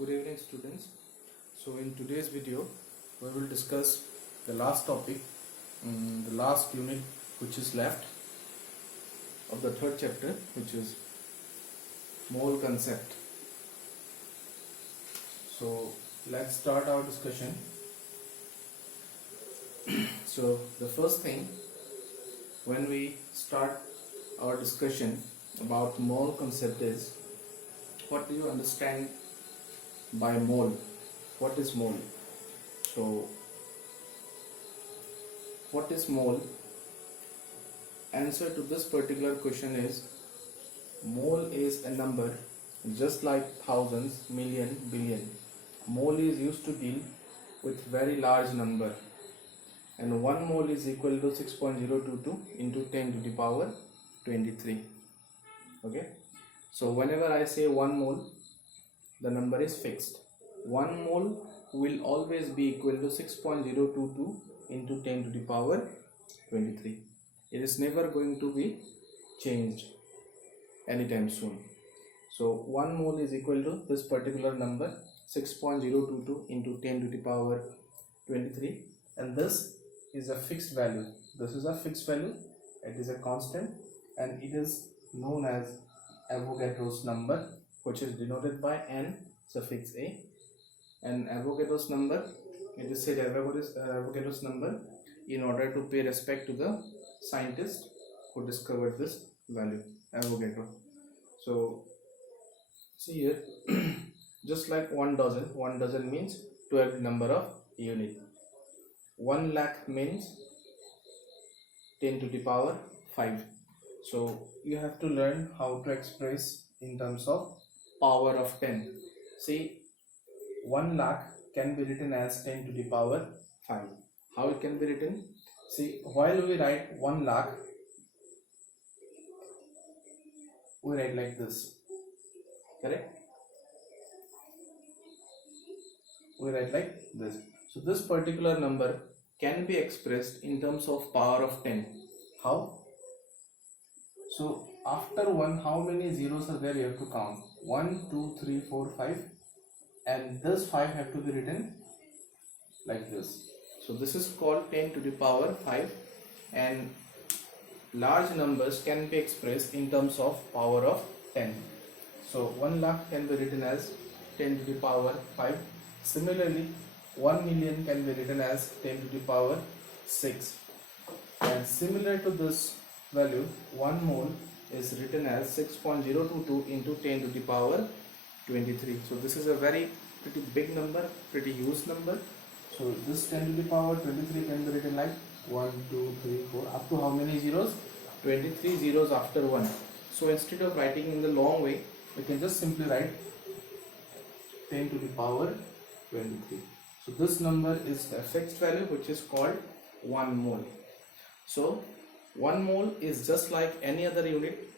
Good evening, students. So in today's video we will discuss the last topic, the last unit which is left of the third chapter, which is mole concept. So let's start our discussion. So the first thing, when we start our discussion about mole concept, is what do you understand by mole? What is mole? So what is mole? Answer to this particular question is, mole is a number just like thousands, million, billion. Mole is used to deal with very large number, and 1 mole is equal to 6.022 into 10 to the power 23. Okay, so whenever I say 1 mole, the number is fixed. 1 mole will always be equal to 6.022 into 10 to the power 23. It is never going to be changed anytime soon. So 1 mole is equal to this particular number, 6.022 into 10 to the power 23, and this is a fixed value. This is a fixed value, it is a constant, and it is known as Avogadro's number, which is denoted by n suffix a. And Avogadro's number, it is said Avogadro's number in order to pay respect to the scientist who discovered this value, Avogadro. So see here, just like 1 dozen means 12 number of unit. 1 lakh means 10 to the power 5. So you have to learn how to express in terms of power of 10. See, 1 lakh can be written as 10 to the power 5. How it can be written? See, while we write 1 lakh, we write like this, correct? We write like this. So this particular number can be expressed in terms of power of 10. How? So after 1, how many zeros are there? You have to count. 1, 2, 3, 4, 5, and this 5 have to be written like this. So this is called 10 to the power 5, and large numbers can be expressed in terms of power of 10. So 1 lakh can be written as 10 to the power 5. Similarly, 1 million can be written as 10 to the power 6. And similar to this value, 1 mole is written as 6.022 into 10 to the power 23. So this is a pretty big number, pretty huge number. So this 10 to the power 23 can be written like 1, 2, 3, 4, up to how many zeros? 23 zeros after 1. So instead of writing in the long way, we can just simply write 10 to the power 23. So this number is a fixed value which is called 1 mole. So 1 mole is just like any other unit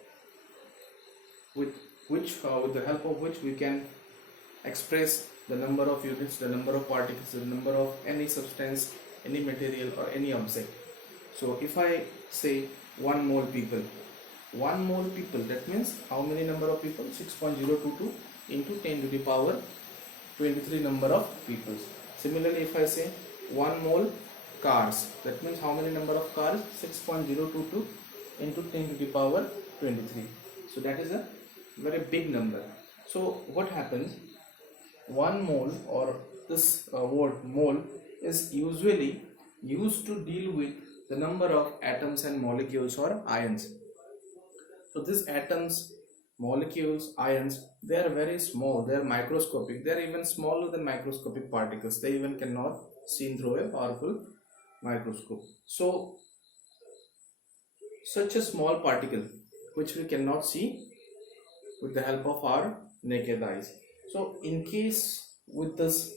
with the help of which we can express the number of units, the number of particles, the number of any substance, any material or any object. So if I say 1 mole people, that means how many number of people? 6.022 into 10 to the power 23 number of people. Similarly, if I say 1 mole cars, that means how many number of cars? 6.022 into 10 to the power 23. So that is a very big number. So what happens? 1 mole, or this word mole, is usually used to deal with the number of atoms and molecules or ions. So these atoms, molecules, ions, they are very small, they are microscopic, they are even smaller than microscopic particles. They even cannot seen through a powerful microscope. So such a small particle which we cannot see with the help of our naked eyes. So in case with this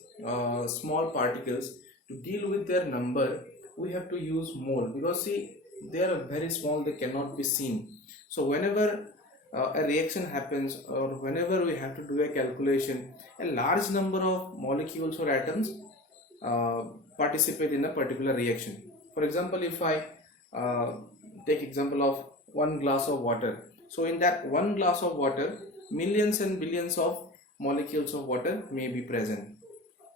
small particles, to deal with their number, we have to use mole, because see, they are very small, they cannot be seen. So whenever a reaction happens, or whenever we have to do a calculation, a large number of molecules or atoms participate in a particular reaction. For example, if I take example of 1 glass of water, so in that 1 glass of water, millions and billions of molecules of water may be present.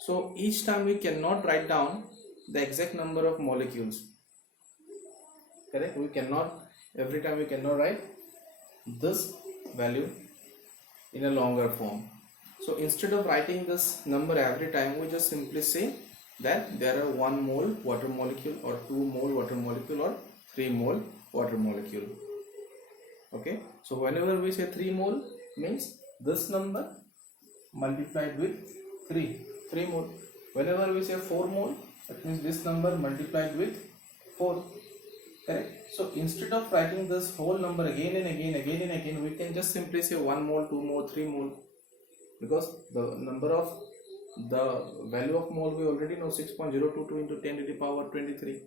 So each time we cannot write down the exact number of molecules. Correct? We cannot, every time we cannot write this value in a longer form. So instead of writing this number every time, we just simply say that there are 1 mole water molecule or 2 mole water molecule or 3 mole water molecule. Okay, so whenever we say 3 mole means this number multiplied with 3 mole. Whenever we say 4 mole, that means this number multiplied with 4. Correct? So instead of writing this whole number again and again, we can just simply say 1 mole, 2 mole, 3 mole, because the number of the value of mole we already know, 6.022 into 10 to the power 23.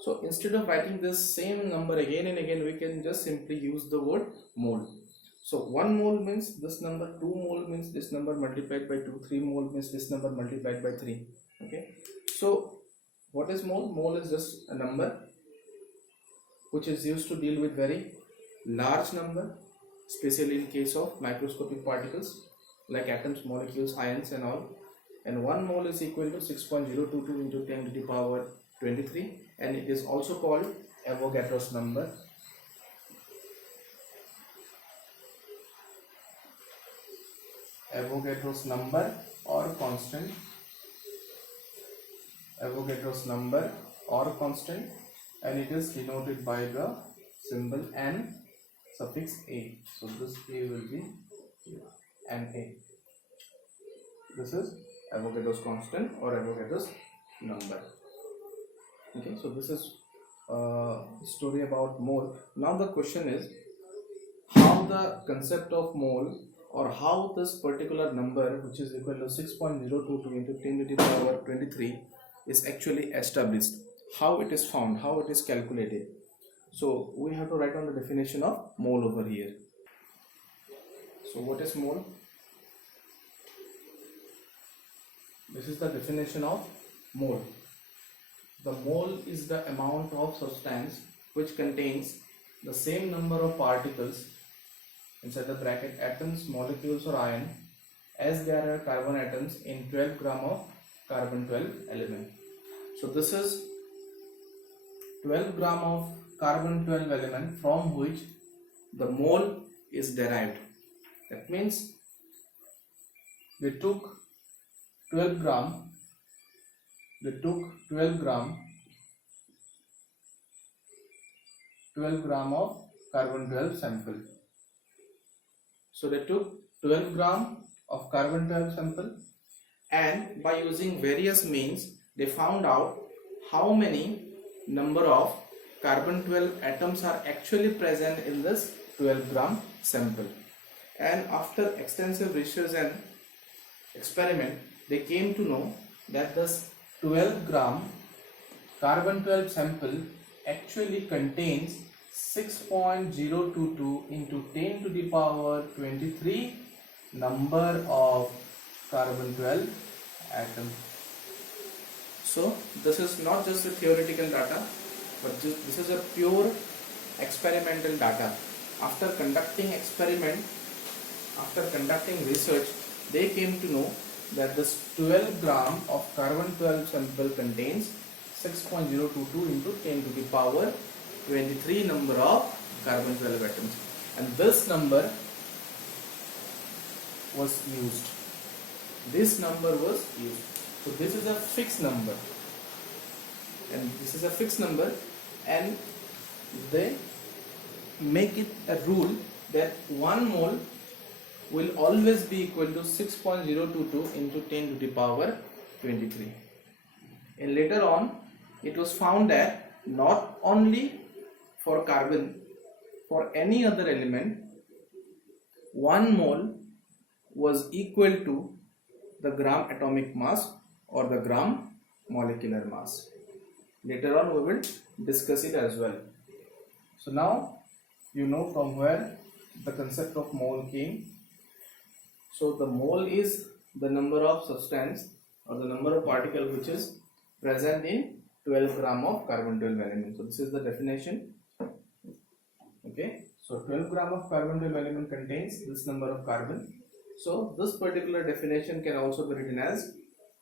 So instead of writing this same number again and again, we can just simply use the word mole. So 1 mole means this number, 2 mole means this number multiplied by 2, 3 mole means this number multiplied by 3. Okay. So what is mole? Mole is just a number which is used to deal with very large number, especially in case of microscopic particles like atoms, molecules, ions and all. And 1 mole is equal to 6.022 into 10 to the power 23, and it is also called Avogadro's number. Avogadro's number or constant. Avogadro's number or constant, and it is denoted by the symbol N suffix A. So this A will be Na. This is Avogadro's constant or Avogadro's number. Okay, so this is story about mole. Now the question is how the concept of mole, or how this particular number, which is equal to 6.022 into 10 to the power 23, is actually established. How it is found, how it is calculated. So we have to write down the definition of mole over here. So what is mole? This is the definition of mole. The mole is the amount of substance which contains the same number of particles inside the bracket atoms, molecules or ion as there are carbon atoms in 12 gram of carbon 12 element. So this is 12 gram of carbon 12 element from which the mole is derived. That means we took 12 gram of carbon 12 sample. So they took 12 gram of carbon 12 sample, and by using various means they found out how many number of carbon 12 atoms are actually present in this 12 gram sample. And after extensive research and experiment, they came to know that this 12 gram carbon 12 sample actually contains 6.022 into 10 to the power 23 number of carbon 12 atoms. So this is not just a theoretical data, but this is a pure experimental data. After conducting experiment, after conducting research, they came to know that this 12 gram of carbon 12 sample contains 6.022 into 10 to the power 23 number of carbon 12 atoms, and this number was used. This number was used. So this is a fixed number, and this is a fixed number, and they make it a rule that 1 mole will always be equal to 6.022 into 10 to the power 23. And later on, it was found that not only for carbon, for any other element, 1 mole was equal to the gram atomic mass or the gram molecular mass. Later on we will discuss it as well. So now you know from where the concept of mole came. So the mole is the number of substance or the number of particle which is present in 12 gram of carbon 12 element. So this is the definition. Okay, so 12 gram of carbon 12 element contains this number of carbon, So this particular definition can also be written as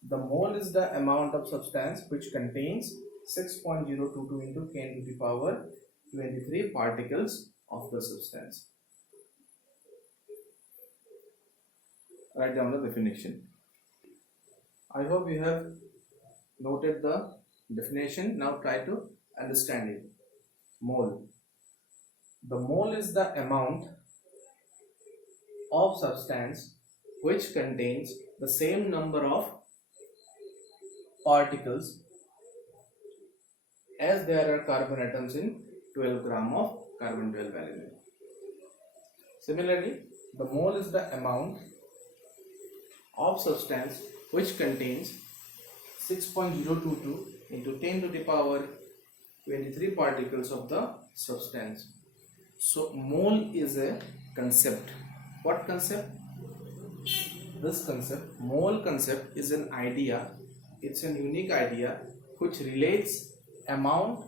the mole is the amount of substance which contains 6.022 into 10 to the power 23 particles of the substance. Write down the definition. I hope you have noted the definition. Now try to understand it. Mole. The mole is the amount of substance which contains the same number of particles as there are carbon atoms in 12 gram of carbon 12 aluminum. Similarly, the mole is the amount of substance which contains 6.022 into 10 to the power 23 particles of the substance. So mole is a concept. What concept? This concept, mole concept, is an idea. It's a unique idea which relates amount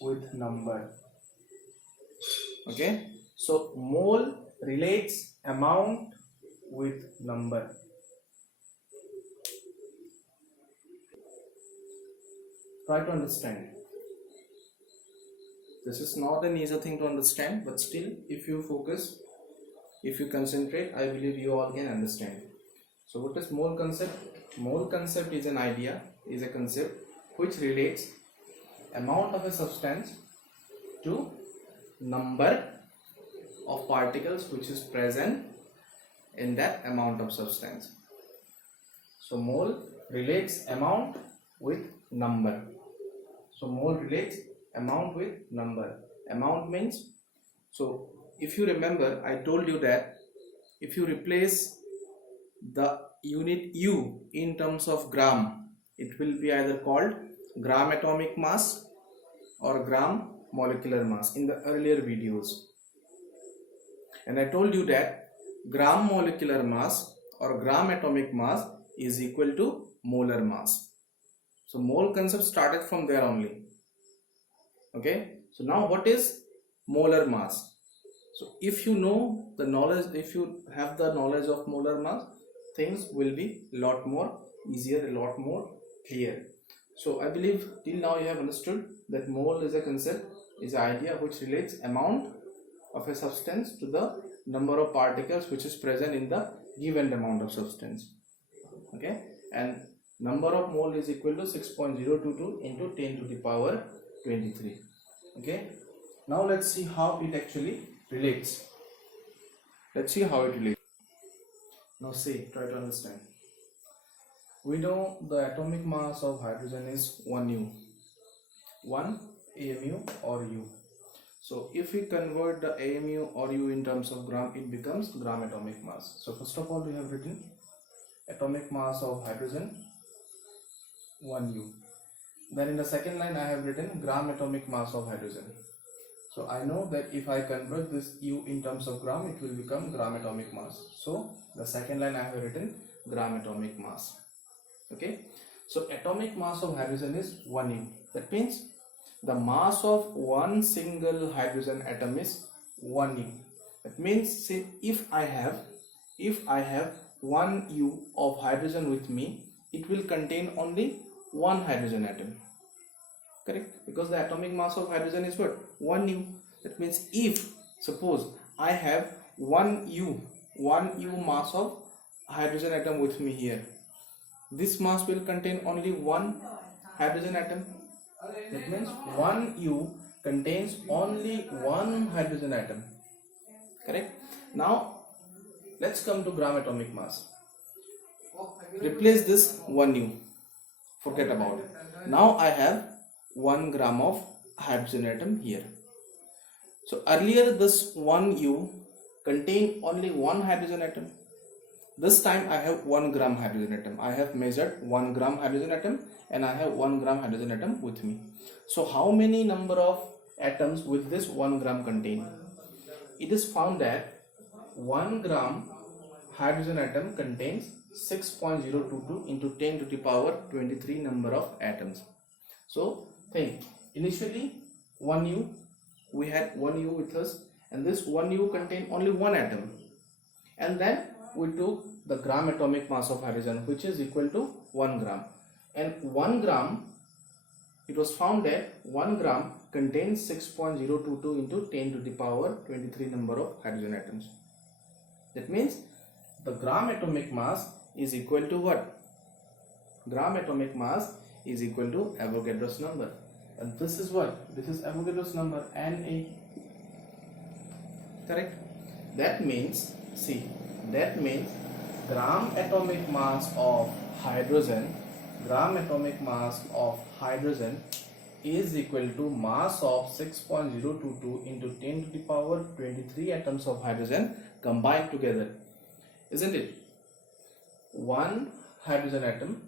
with number. Okay, so mole relates amount with number. Try to understand. This is not an easy thing to understand, but still, if you focus, if you concentrate, I believe you all can understand. So what is mole concept? Mole concept is an idea, is a concept which relates amount of a substance to number of particles which is present in that amount of substance. So mole relates amount with number. So mole relates amount with number. Amount means, so if you remember, I told you that if you replace the unit U in terms of gram, it will be either called gram atomic mass or gram molecular mass in the earlier videos. And I told you that gram molecular mass or gram atomic mass is equal to molar mass. So mole concept started from there only. Okay, so now what is molar mass? So if you know the knowledge, if you have the knowledge of molar mass, things will be a lot more easier, a lot more clear. So I believe till now you have understood that mole is a concept, is an idea which relates amount of a substance to the number of particles which is present in the given amount of substance. Okay, and number of mole is equal to 6.022 into 10 to the power 23. Okay, now let's see how it actually relates. Let's see how it relates. Now see, try to understand. We know the atomic mass of hydrogen is 1 U, 1 AMU or U. So if we convert the AMU or U in terms of gram, it becomes gram atomic mass. So first of all, we have written atomic mass of hydrogen 1 U. Then in the second line I have written gram atomic mass of hydrogen. So I know that if I convert this U in terms of gram, it will become gram atomic mass. So the second line I have written gram atomic mass. Okay, so atomic mass of hydrogen is 1 U. That means the mass of one single hydrogen atom is 1 U. That means, say, if I have 1 U of hydrogen with me, it will contain only one hydrogen atom. Correct? Because the atomic mass of hydrogen is what? 1 U. That means if suppose I have 1 U mass of hydrogen atom with me here, this mass will contain only one hydrogen atom. That means 1 U contains only one hydrogen atom. Correct? Now let's come to gram atomic mass. Replace this 1 U. Forget about it. Now I have 1 gram of hydrogen atom here. So earlier this 1 U contained only one hydrogen atom. This time I have 1 gram hydrogen atom. I have measured 1 gram hydrogen atom and I have 1 gram hydrogen atom with me. So how many number of atoms with this 1 gram contain? It is found that 1 gram hydrogen atom contains 6.022 into 10 to the power 23 number of atoms. So think, initially 1 U, we had 1 U with us, and this 1 U contained only one atom, and then we took the gram atomic mass of hydrogen, which is equal to 1 gram. And 1 gram, it was found that 1 gram contains 6.022 into 10 to the power 23 number of hydrogen atoms. That means the gram atomic mass is equal to what? Gram atomic mass is equal to Avogadro's number. And this is what? This is Avogadro's number, Na. Correct? That means, see, that means gram atomic mass of hydrogen, gram atomic mass of hydrogen is equal to mass of 6.022 into 10 to the power 23 atoms of hydrogen combined together. Isn't it? One hydrogen atom,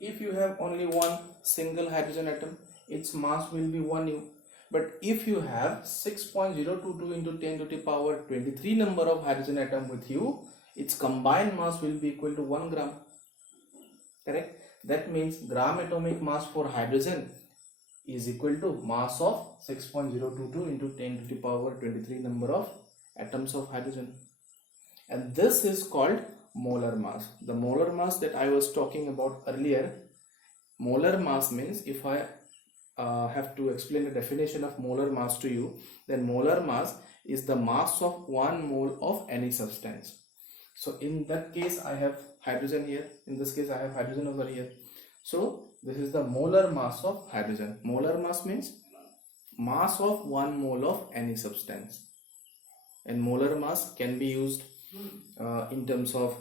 if you have only one single hydrogen atom, its mass will be 1 U. But if you have 6.022 into 10 to the power 23 number of hydrogen atom with you, its combined mass will be equal to 1 gram. Correct? That means gram atomic mass for hydrogen is equal to mass of 6.022 into 10 to the power 23 number of atoms of hydrogen. And this is called molar mass. The molar mass that I was talking about earlier, molar mass means, if I have to explain the definition of molar mass to you, then molar mass is the mass of 1 mole of any substance. So in that case I have hydrogen here, in this case I have hydrogen over here. So this is the molar mass of hydrogen. Molar mass means mass of 1 mole of any substance. And molar mass can be used in terms of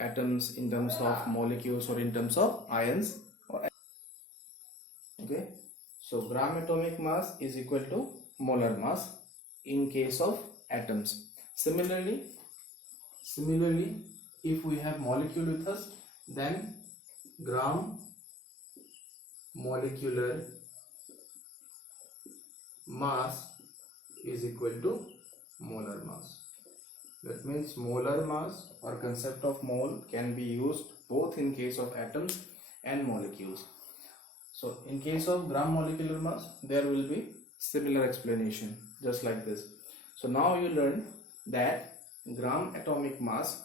atoms, in terms of molecules, or in terms of ions. Okay. So gram atomic mass is equal to molar mass in case of atoms. Similarly, if we have molecule with us, then gram molecular mass is equal to molar mass. That means molar mass or concept of mole can be used both in case of atoms and molecules. So in case of gram molecular mass, there will be similar explanation just like this. So now you learn that gram atomic mass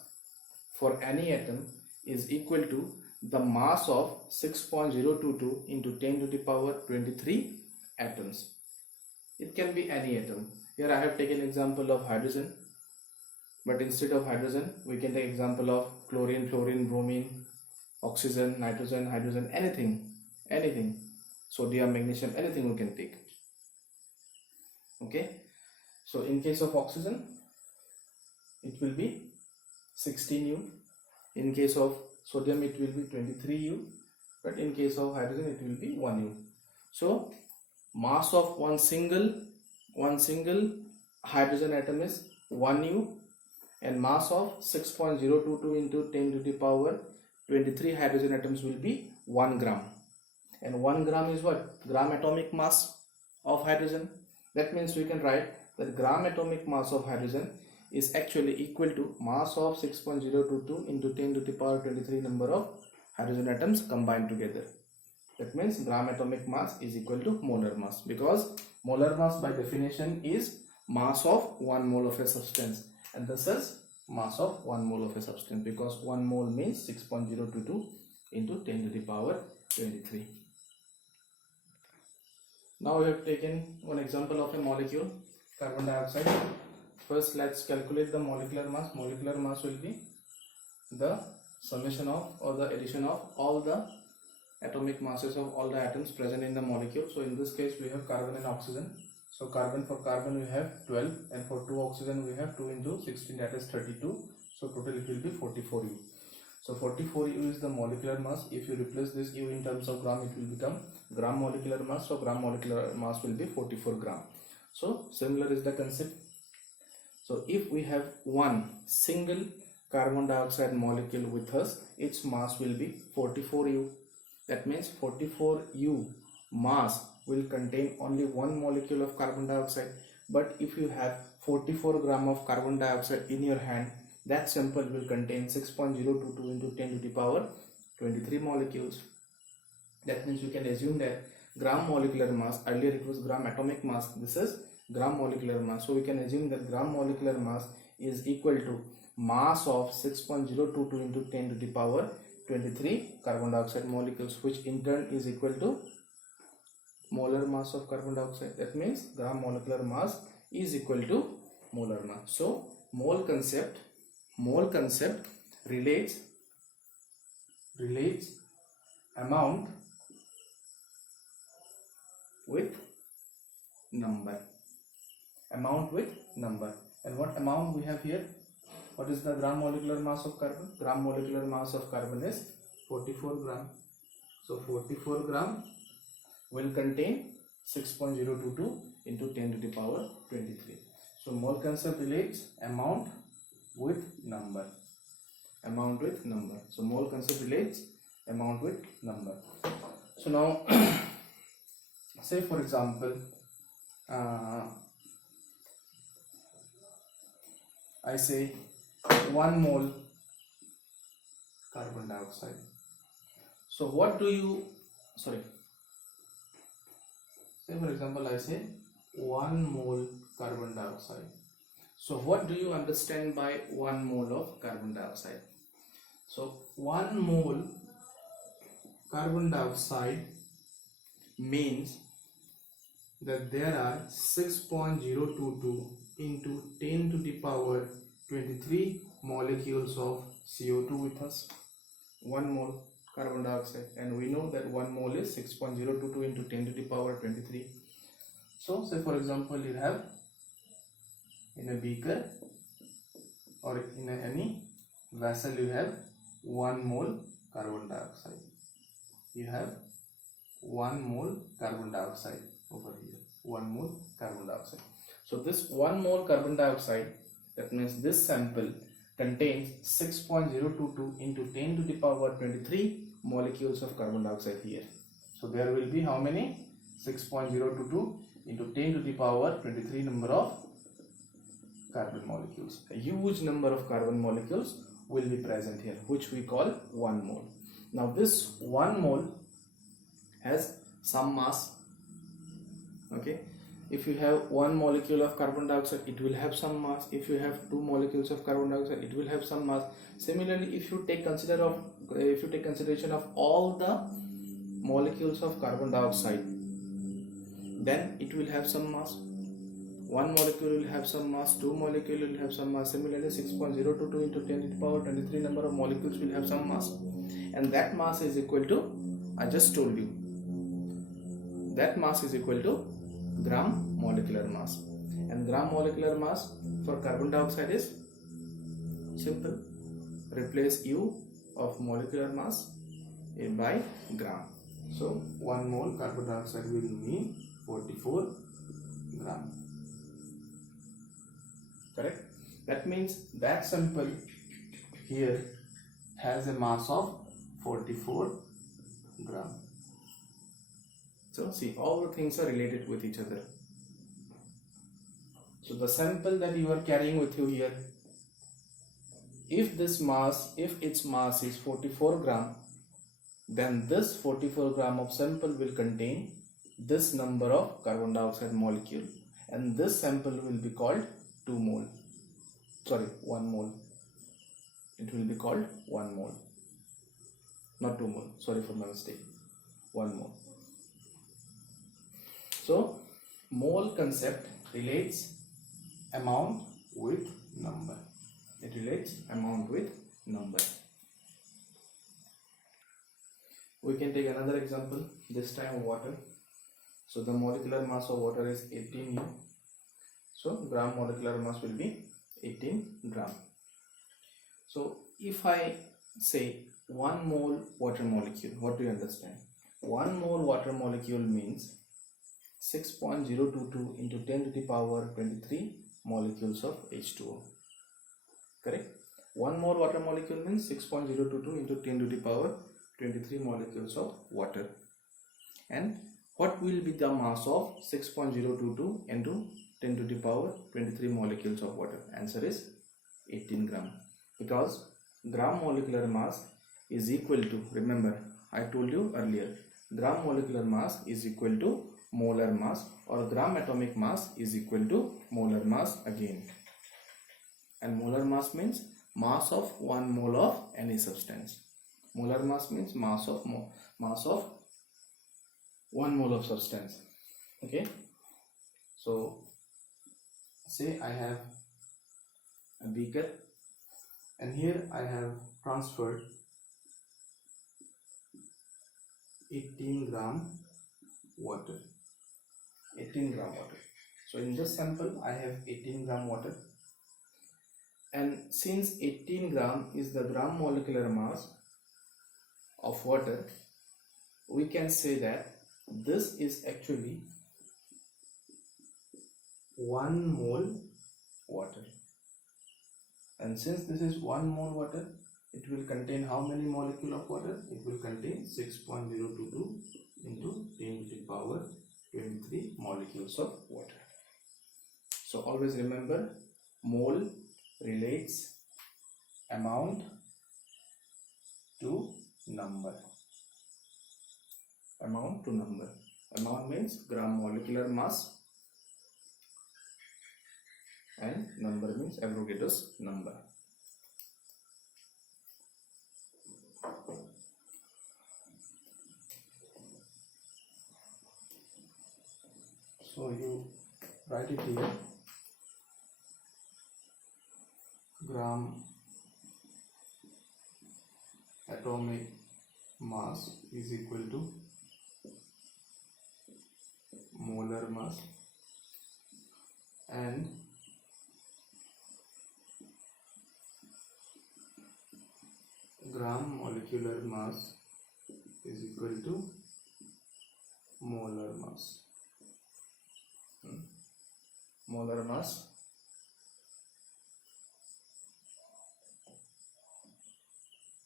for any atom is equal to the mass of 6.022 into 10 to the power 23 atoms. It can be any atom. Here I have taken example of hydrogen, but instead of hydrogen we can take example of chlorine, fluorine, bromine, oxygen, nitrogen, hydrogen, anything, sodium, magnesium, anything we can take. Okay, so in case of oxygen it will be 16 U, in case of sodium it will be 23 U, but in case of hydrogen it will be 1 U. So mass of one single hydrogen atom is 1 U, and mass of 6.022 into 10 to the power 23 hydrogen atoms will be 1 gram. And 1 gram is what? Gram atomic mass of hydrogen. That means we can write that gram atomic mass of hydrogen is actually equal to mass of 6.022 into 10 to the power 23 number of hydrogen atoms combined together. That means gram atomic mass is equal to molar mass, because molar mass by definition is mass of 1 mole of a substance, and this is mass of 1 mole of a substance, because 1 mole means 6.022 into 10 to the power 23. Now we have taken one example of a molecule, carbon dioxide. First let's calculate the molecular mass. Molecular mass will be the summation of, or the addition of, all the atomic masses of all the atoms present in the molecule. So in this case we have carbon and oxygen. So carbon, for carbon we have 12, and for 2 oxygen we have 2 into 16, that is 32. So total it will be 44 U. So 44 U is the molecular mass. If you replace this U in terms of gram, it will become gram molecular mass. So gram molecular mass will be 44 gram. So similar is the concept. So if we have one single carbon dioxide molecule with us, its mass will be 44 U. That means 44 U mass will contain only one molecule of carbon dioxide. But if you have 44 gram of carbon dioxide in your hand, that sample will contain 6.022 into 10 to the power 23 molecules. That means we can assume that gram molecular mass, earlier it was gram atomic mass, this is gram molecular mass. So we can assume that gram molecular mass is equal to mass of 6.022 into 10 to the power 23 carbon dioxide molecules, which in turn is equal to molar mass of carbon dioxide. That means gram molecular mass is equal to molar mass. So mole concept relates amount with number. And what amount we have here? What is the gram molecular mass of carbon? Gram molecular mass of carbon is 44 gram. So 44 gram will contain 6.022 into 10 to the power 23. So mole concept relates amount with number. So mole concept relates amount with number. So now say for example I say 1 mole carbon dioxide. So what do you, say for example I say 1 mole carbon dioxide. So what do you understand by 1 mole of carbon dioxide? So 1 mole carbon dioxide means that there are 6.022 into 10 to the power 23 molecules of CO2 with us. 1 mole carbon dioxide, and we know that 1 mole is 6.022 into 10 to the power 23. So say for example you have in a beaker or in any vessel you have 1 mole carbon dioxide. You have 1 mole carbon dioxide over here. 1 mole carbon dioxide. So this 1 mole carbon dioxide, that means this sample contains 6.022 into 10 to the power 23 molecules of carbon dioxide here. So there will be how many? 6.022 into 10 to the power 23 number of carbon molecules. A huge number of carbon molecules will be present here, which we call 1 mole. Now this 1 mole has some mass. Okay, if you have 1 molecule of carbon dioxide, it will have some mass. If you have 2 molecules of carbon dioxide, it will have some mass. Similarly, if you take consideration of all the molecules of carbon dioxide, then it will have some mass. 1 molecule will have some mass, 2 molecule will have some mass. Similarly, 6.022 into 10 to the power 23 number of molecules will have some mass, and that mass is equal to, I just told you, that mass is equal to gram molecular mass. And gram molecular mass for carbon dioxide is simple. Replace U of molecular mass by gram. So 1 mole carbon dioxide will mean 44 gram. Correct? That means that sample here has a mass of 44 gram. So see, all the things are related with each other. So the sample that you are carrying with you here, if its mass is 44 gram, then this 44 gram of sample will contain this number of carbon dioxide molecule, and this sample will be called 1 mole. It will be called 1 mole, not 2 mole. Sorry for my mistake. 1 mole. So mole concept relates amount with number. It relates amount with number. We can take another example, this time water. So the molecular mass of water is 18 U. So gram molecular mass will be 18 gram. So if I say 1 mole water molecule, what do you understand? 1 mole water molecule means 6.022 into 10 to the power 23 molecules of H2O. Correct? 1 mole water molecule means 6.022 into 10 to the power 23 molecules of water. And what will be the mass of 6.022 into 10 to the power 23 molecules of water? Answer is 18 gram. Because gram molecular mass is equal to, remember I told you earlier, gram molecular mass is equal to molar mass, or gram atomic mass is equal to molar mass again. And molar mass means mass of 1 mole of any substance. Molar mass means mass of 1 mole of substance. Okay, so say I have a beaker and here I have transferred 18 gram water. 18 gram water. So in this sample I have 18 gram water, and since 18 gram is the gram molecular mass of water, we can say that this is actually 1 mole water. And since this is 1 mole water, it will contain how many molecule of water? It will contain 6.022 into 10 to the power 23 molecules of water. So always remember, mole relates amount to number. Amount to number. Amount means gram molecular mass and number means Avogadro's number. So you write it here, gram atomic mass is equal to molar mass, and gram molecular mass is equal to molar mass. Molar mass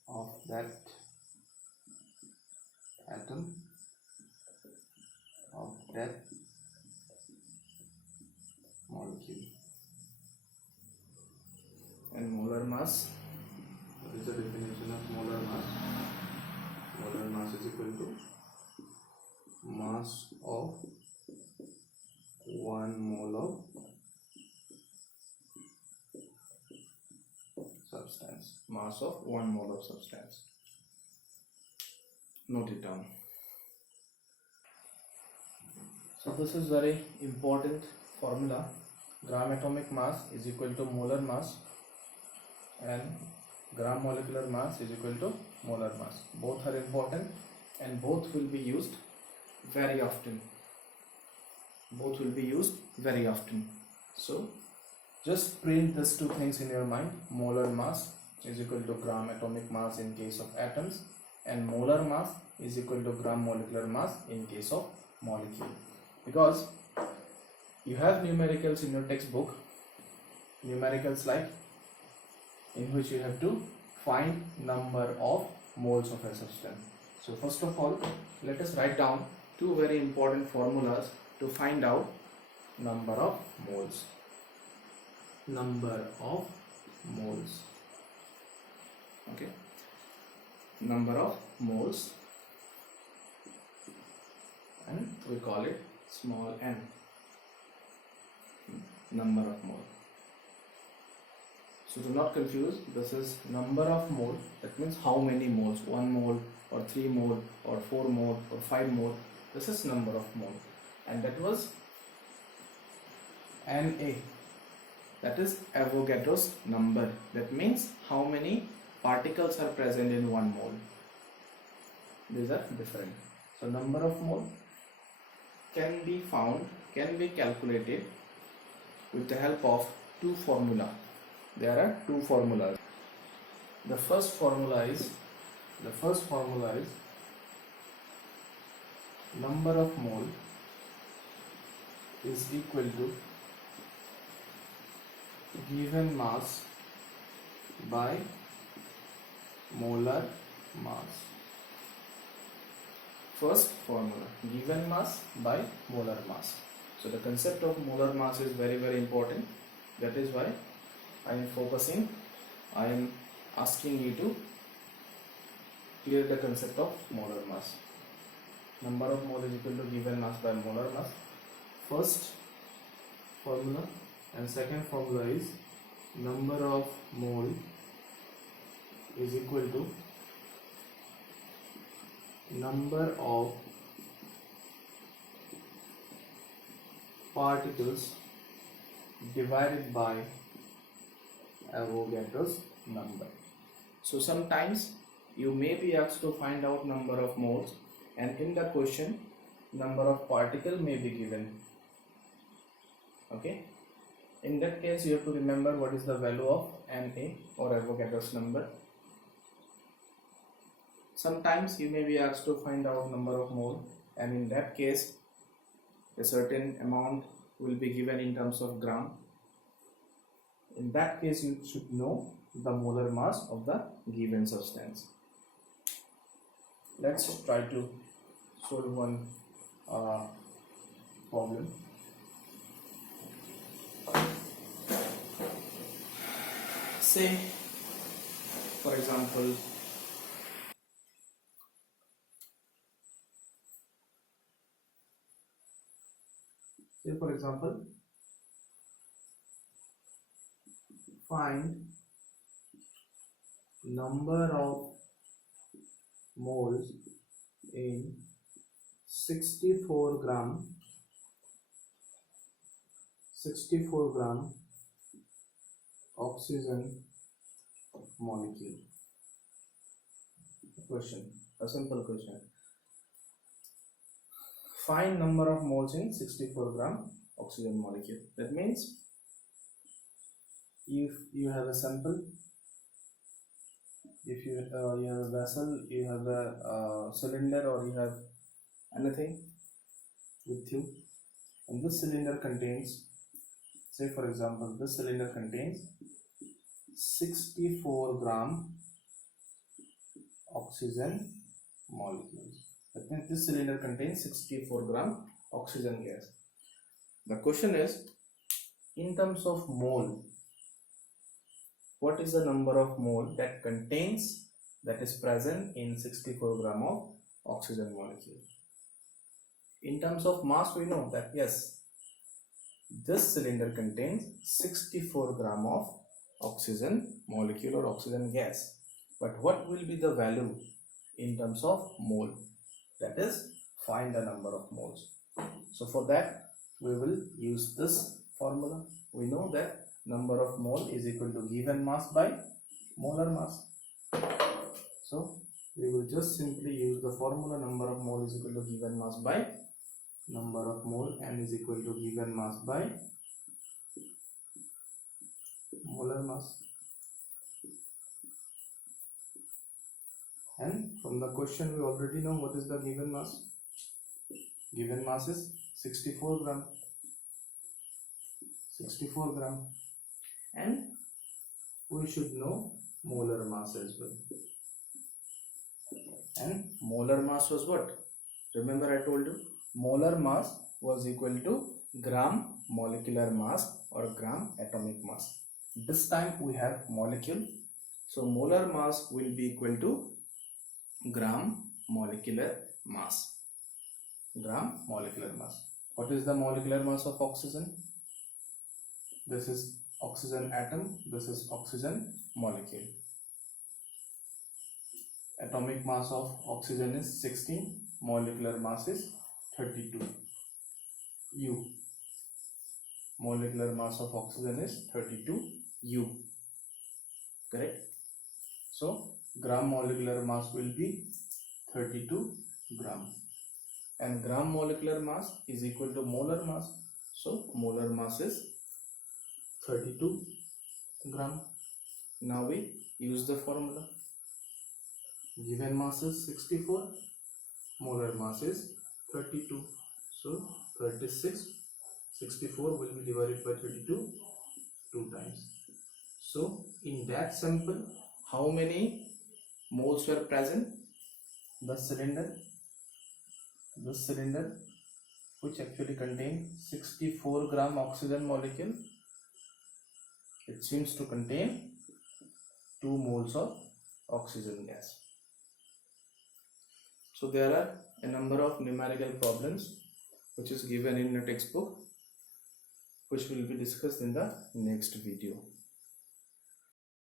of that atom, of that molecule. And molar mass, what is the definition of molar mass? Molar mass is equal to mass of 1 mole of substance. Mass of 1 mole of substance. Note it down. So this is very important formula. Gram atomic mass is equal to molar mass and gram molecular mass is equal to molar mass. Both are important and both will be used very often. Both will be used very often. So just print these two things in your mind. Molar mass is equal to gram atomic mass in case of atoms, and molar mass is equal to gram molecular mass in case of molecule. Because you have numericals in your textbook, numericals like in which you have to find number of moles of a substance. So first of all, let us write down two very important formulas to find out number of moles. Number of moles. Okay. Number of moles, and we call it small n. Number of mole. So do not confuse, this is number of mole, that means how many moles, 1 mole or 3 mole or 4 mole or 5 mole. This is number of mole, and that was Na, that is Avogadro's number. That means how many particles are present in 1 mole. These are different. So number of mole can be found, can be calculated with the help of two formula. There are two formulas. The first formula is number of mole is equal to given mass by molar mass. First formula, given mass by molar mass. So the concept of molar mass is very, very important. That is why I am focusing, I am asking you to clear the concept of molar mass. Number of mole is equal to given mass by molar mass. First formula, and second formula is number of mole is equal to number of particles divided by Avogadro's number. So sometimes you may be asked to find out number of moles, and in the question number of particle may be given. Okay, in that case you have to remember what is the value of Na or Avogadro's number. Sometimes you may be asked to find out number of mole, and in that case a certain amount will be given in terms of gram. In that case you should know the molar mass of the given substance. Let's try to solve one problem. Say for example, find number of moles in 64 gram oxygen molecule. Question, a simple question. Find number of moles in 64 gram oxygen molecule. That means if you have a sample, if you have a vessel, you have a cylinder, or you have anything with you, and this cylinder contains, say for example, this cylinder contains 64 gram oxygen molecules. That means this cylinder contains 64 gram oxygen gas. The question is, in terms of mole, what is the number of mole that contains, that is present in 64 gram of oxygen molecule? In terms of mass, we know that yes, this cylinder contains 64 gram of oxygen molecule or oxygen gas. But what will be the value in terms of mole? That is, find the number of moles. So for that we will use this formula. We know that number of mole is equal to given mass by molar mass. So we will just simply use the formula number of mole is equal to given mass by number of mole, and is equal to given mass by molar mass. And from the question we already know what is the given mass. Given mass is 64 gram. And we should know molar mass as well. And molar mass was what? Remember I told you molar mass was equal to gram molecular mass or gram atomic mass. This time we have molecule, so molar mass will be equal to gram molecular mass. What is the molecular mass of oxygen? This is oxygen atom, this is oxygen molecule. Atomic mass of oxygen is 16, molecular mass is 32. U. Molecular mass of oxygen is 32 U. Correct? So gram molecular mass will be 32 gram, and gram molecular mass is equal to molar mass. So molar mass is 32 gram. Now we use the formula. Given mass is 64, molar mass is 32. So 36, 64 will be divided by 32 2 times. So in that sample, how many moles were present? The cylinder, this cylinder, which actually contains 64 gram oxygen molecule, it seems to contain 2 moles of oxygen gas. So there are a number of numerical problems which is given in the textbook, which will be discussed in the next video.